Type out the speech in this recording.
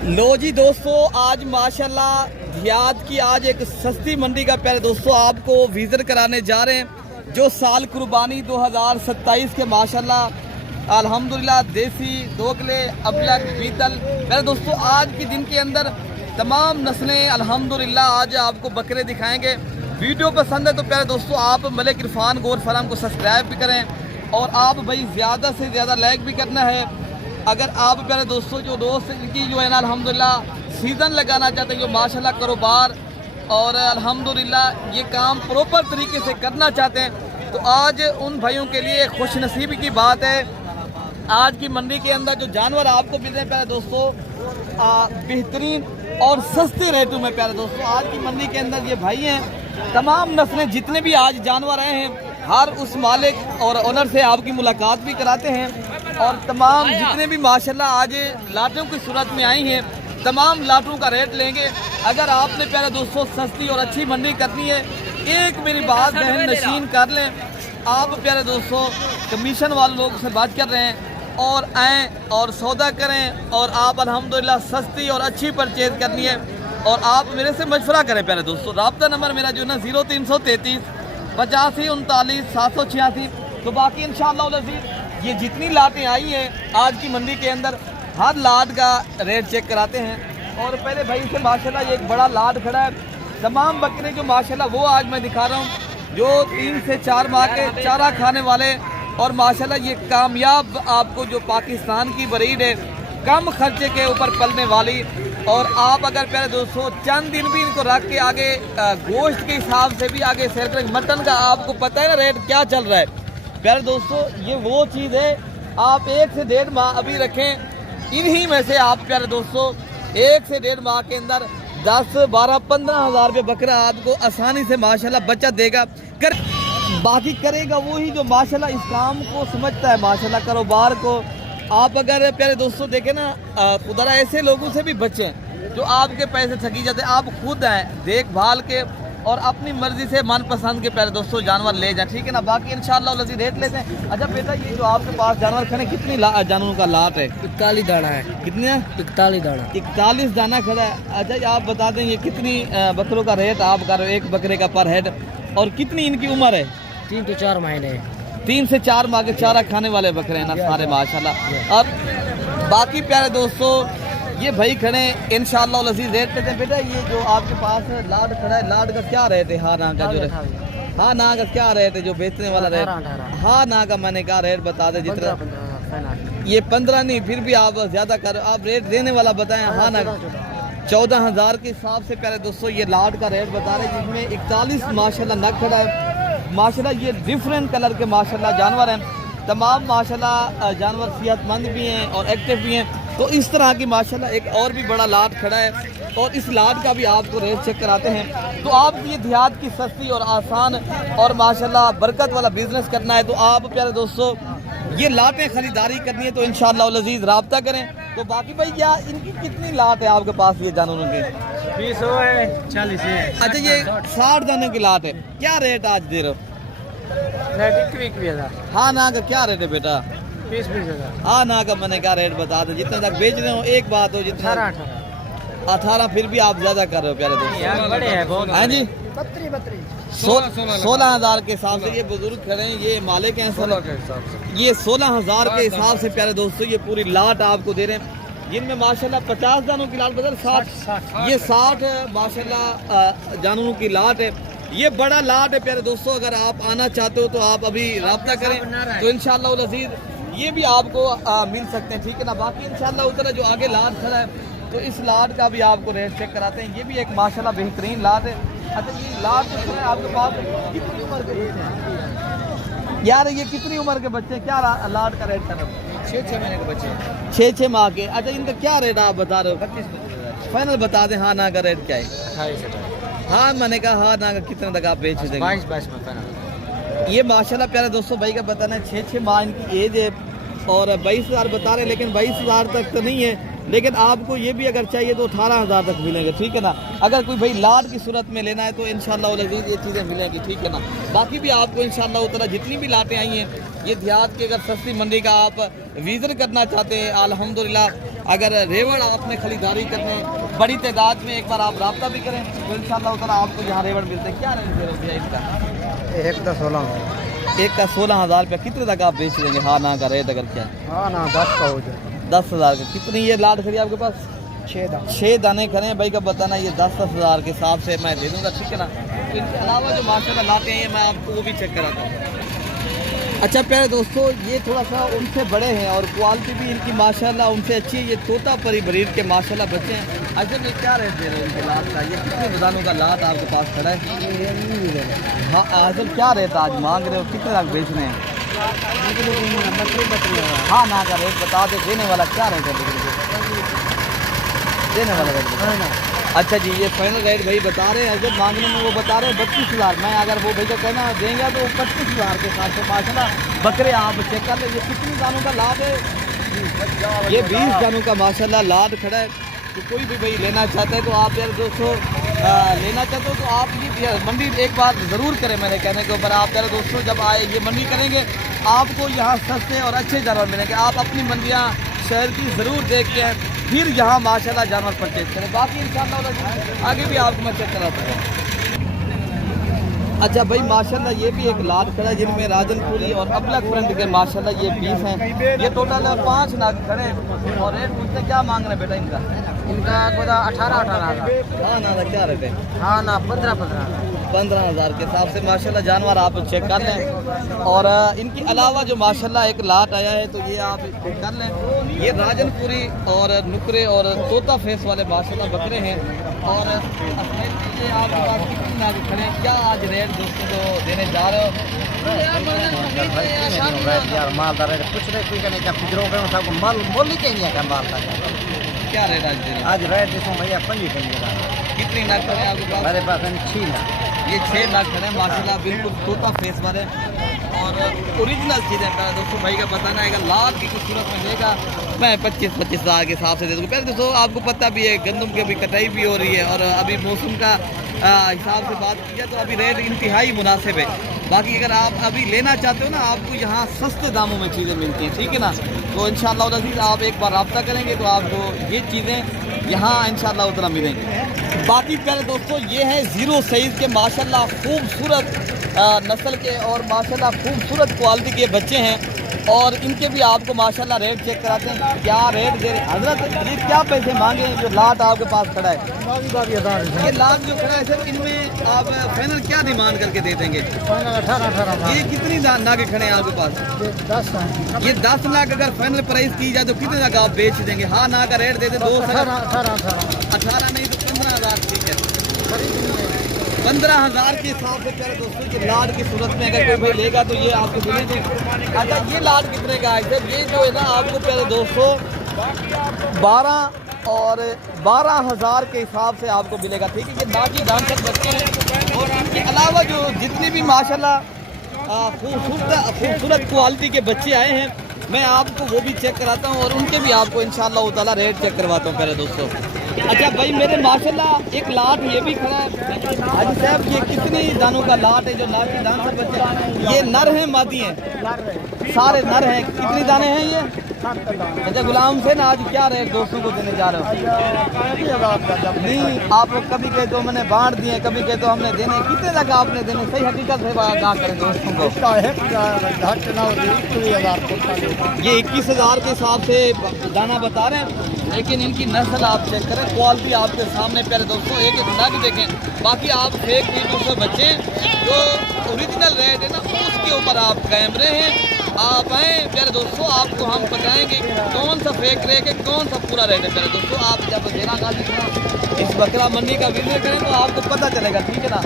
लो जी दोस्तों, आज माशाल्लाह धियात की आज एक सस्ती मंडी का प्यारे दोस्तों आपको विजिट कराने जा रहे हैं, जो साल कुर्बानी 2027 के माशाल्लाह अल्हम्दुलिल्लाह देसी दोगले अबलग बीतल प्यारे दोस्तों आज के दिन के अंदर तमाम नस्लें अल्हम्दुलिल्लाह आज आपको बकरे दिखाएंगे। वीडियो पसंद है तो प्यारे दोस्तों आप मलिक इरफान गोर फार्म को सब्सक्राइब भी करें और आप भाई ज़्यादा से ज़्यादा लाइक भी करना है। अगर आप प्यारे दोस्तों जो दोस्त इनकी जो है ना अल्हम्दुलिल्लाह सीज़न लगाना चाहते हैं, जो माशाल्लाह कारोबार और अल्हम्दुलिल्लाह ये काम प्रॉपर तरीके से करना चाहते हैं, तो आज उन भाइयों के लिए खुश नसीबी की बात है। आज की मंडी के अंदर जो जानवर आपको मिल रहे हैं प्यारे दोस्तों बेहतरीन और सस्ते रेटों में प्यारे दोस्तों आज की मंडी के अंदर ये भाई हैं, तमाम नस्लें जितने भी आज जानवर आए हैं हर उस मालिक और ओनर से आपकी मुलाकात भी कराते हैं और तमाम जितने भी माशाल्लाह आज लाटों की सूरत में आई हैं तमाम लाटों का रेट लेंगे। अगर आपने प्यारे दोस्तों सस्ती और अच्छी मंडी करनी है, एक मेरी बात जहन नशीन कर लें, आप प्यारे दोस्तों कमीशन वाले लोग से बात कर रहे हैं और आएँ और सौदा करें और आप अल्हम्दुलिल्लाह सस्ती और अच्छी परचेज करनी है और आप मेरे से मशवरा करें प्यारे दोस्तों। रब्ता नंबर मेरा जो है ना 0333 85 39 786। तो बाकी इंशाअल्लाह ये जितनी लाटें आई हैं आज की मंडी के अंदर हर लाट का रेट चेक कराते हैं। और पहले भाई से माशाल्लाह ये एक बड़ा लाट खड़ा है, तमाम बकरे जो माशाल्लाह वो आज मैं दिखा रहा हूँ जो 3 से 4 माह के चारा खाने वाले और माशाल्लाह ये कामयाब आपको जो पाकिस्तान की ब्रीड है, कम खर्चे के ऊपर पलने वाली। और आप अगर प्यारे दोस्तों चंद दिन भी इनको रख के आगे गोश्त के हिसाब से भी आगे सेल करेंगे, मटन का आपको पता है ना रेट क्या चल रहा है प्यारे दोस्तों, ये वो चीज़ है आप 1 से 1.5 माह अभी रखें, इन्हीं में से आप प्यारे दोस्तों 1 से 1.5 माह के अंदर 10, 12, 15 हज़ार रुपये बकरा आपको आसानी से माशाल्लाह बचत देगा। बाकी करेगा वही जो माशाल्लाह इस काम को समझता है, माशाल्लाह कारोबार को। आप अगर प्यारे दोस्तों देखें ना खुदा ऐसे लोगों से भी बचें जो आपके पैसे ठगी जाते हैं, आप खुद आएँ देखभाल के और अपनी मर्जी से मनपसंद के प्यारे दोस्तों जानवर ले जाए, ठीक है ना। बाकी इंशाअल्लाह लजी रेट लेते हैं। अच्छा बेटा ये जो आपके पास जानवर खड़े कितनी जानवरों का लाट है? 41 दाना है। कितने? 41 दाना। 41 दाना खड़ा है। अच्छा ये आप बता दें ये कितनी बकरों का रेट आप कर रहे हो एक बकरे का पर हेड, और कितनी इनकी उम्र है? 3 से 4 महीने। 3 से 4 माह के चारा खाने वाले बकरे हैं ना सारे माशाल्लाह। अब बाकी प्यारे दोस्तों ये भाई खड़े इंशाअल्लाह लजीज रेट पे। बेटा ये जो आपके पास लाड खड़ा है, लाड का क्या रेट है? हाँ ना का जो हाँ ना का क्या रेट है जो बेचने वाला रेट? हाँ ना का मैंने कहा रेट बता दे जितना। ये 15 नहीं, फिर भी आप ज्यादा कर, आप रेट देने वाला बताएं। हाँ ना 14,000 के हिसाब से प्यारे दोस्तों ये लाड का रेट बता रहे हैं, जिसमें 41 माशाल्लाह नग खड़ा है। माशाल्लाह ये डिफरेंट कलर के माशाल्लाह जानवर हैं, तमाम माशाल्लाह जानवर सेहतमंद भी हैं और एक्टिव भी हैं। तो इस तरह की माशाल्लाह एक और भी बड़ा लाट खड़ा है और इस लाट का भी आपको रेट चेक कराते हैं। तो आप ये देहात की सस्ती और आसान और माशाल्लाह बरकत वाला बिजनेस करना है तो आप प्यारे दोस्तों ये लाटें खरीदारी करनी है तो इंशाअल्लाह लजीज रब्ता करें। तो बाकी भाई क्या इनकी कितनी लाट है आपके पास ये जानवरों की? 20 है, 40 है। अच्छा ये 60 दाने की लाट है, क्या रेट आज दे रहे हो? हाँ ना का क्या रेट है बेटा? 20 हज़ार। हाँ ना का मैंने क्या रेट बता दो, जितने तक बेच रहे हो एक बात हो, जितना 18 फिर भी आप ज्यादा कर रहे हो प्यारे दोस्तों। हाँ जी 16,000 के हिसाब से ये बुजुर्ग खड़े हैं, ये मालिक हैं, 16 के हिसाब से ये 16,000 के हिसाब से प्यारे दोस्तों ये पूरी लाट आपको दे रहे हैं, जिनमें माशाल्लाह 50 जानवरों की लाट बदल 60 ये 60 माशाल्लाह जानवरों की लाट है। ये बड़ा लाट है प्यारे दोस्तों, अगर आप आना चाहते हो तो आप अभी रब्ता करें तो इंशाअल्लाह लजीज ये भी आपको मिल सकते हैं, ठीक है ना। बाकी इंशाअल्लाह उधर जो आगे लाट खड़ा है तो इस लाट का भी आपको रेट चेक कराते हैं, ये भी एक माशाल्लाह बेहतरीन लाट है। अच्छा ये लाट जो है आपके पास कितनी उम्र के बच्चे हैं यार? ये कितनी उम्र के बच्चे हैं? क्या लाट का रेट कर रहे हो? 6 महीने के बच्चे, 6 माह के। अच्छा इनका क्या रेट आप बता रहे हो? 25 फाइनल बता दें। हाँ ना का रेट क्या है? 28। हाँ मैंने कहा हाँ ना का कितने तक आप बेच देंगे? 22 में फाइनल। ये माशाल्लाह प्यारे दोस्तों भाई का बताना है 6 माह इनकी एज है और 22,000 बता रहे हैं, लेकिन 22,000 तक तो नहीं है, लेकिन आपको ये भी अगर चाहिए तो 18,000 तक मिलेंगे, ठीक है ना। अगर कोई भाई लाट की सूरत में लेना है तो इंशाअल्लाह ये चीज़ें मिलेंगी, ठीक है ना। बाकी भी आपको इंशाअल्लाह उतना जितनी भी लाटें आई हैं ये देहात की अगर सस्ती मंडी का आप विजिट करना चाहते हैं अल्हम्दुलिल्लाह अगर रेवड़ आपने खरीदारी करने बड़ी तादाद में एक बार आप रब्ता भी करें तो इंशाल्लाह ताला आपको यहाँ रेवड़ मिलते हैं। क्या रेट दे रहे हो इसका? एक का 16 एक का 16,000 रुपया। कितने तक आप बेच देंगे? हाँ ना का रेट अगर क्या है? हाँ ना 10 का हो जाए। 10,000 का। कितनी ये लाट खड़ी आपके पास? 6 दाने खड़े भाई का बताना। ये 10,000 के हिसाब से मैं दे दूँगा, ठीक है ना। इनके अलावा जो माशाल्लाह लाते हैं मैं आपको वो भी चेक कराता हूँ। अच्छा प्यारे दोस्तों, ये थोड़ा सा उनसे बड़े हैं और क्वालिटी भी इनकी माशाल्लाह उनसे अच्छी है। ये तोता परी ब्रीड के माशाल्लाह बच्चे हैं। अच्छा ये क्या रेट दे रहे हैं इनके लाट का? ये कितने दानों का लाट आपके पास खड़ा है? हाँ आजकल क्या रेट आज मांग रहे हो? कितने लाख बेच रहे हैं? हाँ ना का रेट बता दे। देने वाला क्या रेट है? देने वाला रेट बता। अच्छा जी, ये फाइनल रेट भाई बता रहे हैं। जब मांगने में वो बता रहे हैं 32,000। मैं अगर वो भैया कहना देंगे तो 25,000 के साथ से माशाल्लाह बकरे आप चेक कर ले। ये कितनी दानों का लाभ है? ये 20 दानों का माशाल्लाह लाभ खड़ा है। तो कोई भी भाई लेना चाहते हैं तो आप यार दोस्तों लेना चाहते हो तो आप ये मंडी एक बार ज़रूर करें। मेरे कहने के ऊपर आप यार दोस्तों जब आए ये मंडी करेंगे आपको यहाँ सस्ते और अच्छे जानवर मिलेंगे। आप अपनी मंडियाँ शहर की ज़रूर देख के फिर यहाँ माशाल्लाह जानवर परचेज करें। बाकी इंशाल्लाह आगे भी आपको मैं चेक करा सकूँ। अच्छा भाई माशाल्लाह ये भी एक लाट खड़ा है जिनमें राजनपुरी और अबलक फ्रंट के माशाल्लाह ये 20 हैं। ये टोटल 5 नाग खड़े हैं। और रेट पूछते क्या मांग रहे हैं बेटा इनका? इनका 18,000। हाँ ना क्या रेट है? हाँ ना 15,000 के हिसाब से माशाल्लाह जानवर आप चेक कर लें। और इनके अलावा जो माशाल्लाह एक लाट आया है तो ये आप चेक कर लें। ये राजनपुरी और नुकरे और तोता फेस वाले माशाल्लाह बकरे हैं। और ये आपके पास कितनी नाग खड़े हैं? क्या आज रेट दोस्तों को देने जा रहे हो? यार मालदार कुछ नहीं कोई नहीं क्या फिक्र हो सबको माल मोल के नहीं है माल का। क्या रेट आज दे रहे हैं? आज रेट देखो भैया 25 कितनी नाग खड़े हैं आपके पास? मेरे पास 6 लाख। ये 6 लाख खड़े हैं माशाल्लाह बिल्कुल तोता फेस वाले और ओरिजिनल चीज़ें का दोस्तों भाई का बताना है। अगर लाल की कुछ सूरत में लेगा मैं 25,000 के हिसाब से दे दूँगा। पहले दोस्तों आपको पता भी है गंदम की अभी कटाई भी हो रही है और अभी मौसम का हिसाब से बात की जाए तो अभी रेट इंतहाई मुनासिब है। बाकी अगर आप अभी लेना चाहते हो ना आपको यहाँ सस्ते दामों में चीज़ें मिलती हैं, ठीक है ना। तो इंशाअल्लाह अज़ीज़ आप एक बार रब्ता करेंगे तो आपको ये चीज़ें यहाँ इंशाअल्लाह उतना मिलेंगी। बाकी पहले दोस्तों ये है ज़ीरो साइज़ के माशाल्लाह खूबसूरत नस्ल के और माशाल्लाह खूबसूरत क्वालिटी के बच्चे हैं। और इनके भी आपको माशाल्लाह रेट चेक कराते हैं। क्या रेट दे रहे हजरत? ये क्या पैसे मांगे जो लाट आपके पास खड़ा है? ये लाट जो खड़ा है सर इनमें आप फाइनल क्या डिमांड करके दे देंगे? 18,000। ये कितनी नागे खड़े हैं आपके पास? 10 ये 10 लाख अगर फाइनल प्राइस की जाए तो कितने तक आप बेच देंगे? हाँ ना का रेट दे दें 18 नहीं तो 15,000 ठीक है। 15,000 के हिसाब से प्यारे दोस्तों ये लाट की सूरत में अगर कोई भाई लेगा तो ये आपको मिलेगी। अच्छा ये लाट कितने का है सर? ये जो है ना आपको प्यारे दोस्तों 12 और 12,000 के हिसाब से आपको मिलेगा, ठीक है। ये नाजी दान तक बच्चे हैं और इनके अलावा जो जितने भी माशाल्लाह खूबसूरत क्वालिटी के बच्चे आए हैं मैं आपको वो भी चेक कराता हूँ और उनके भी आपको इंशाअल्लाह ताला रेट चेक करवाता हूँ प्यारे दोस्तों। अच्छा भाई मेरे माशाल्लाह एक लाट ये भी खड़ा है। हाजी साहब ये कितनी दानों का लाट है जो नाटी दान से बच्चे? ये नर हैं मादी हैं? सारे नर हैं। कितनी दाने हैं ये? अच्छा गुलाम से ना आज क्या रेट दोस्तों को देने जा रहे हो? नहीं आप लोग कभी कहते हो मैंने बांट दिए, कभी कहते हो हमने देने। कितने तक आपने देने? सही हकीकत से कहा करें दोस्तों को। ये 21,000 के हिसाब से दाना बता रहे हैं लेकिन इनकी नस्ल आप चेक करें, क्वालिटी आपके सामने प्यारे दोस्तों एक एक नग देखें। बाकी आप फेक वीडियो से बचें, जो ओरिजिनल रेट है ना उसके ऊपर आप कैमरे हैं। आप आए प्यारे दोस्तों आपको हम बताएंगे कौन सा फेक रेट है कौन सा पूरा रेट है। प्यारे दोस्तों आप जब देना गाजी इस बकरा मंडी का विजिट करें तो आपको पता चलेगा, ठीक है ना।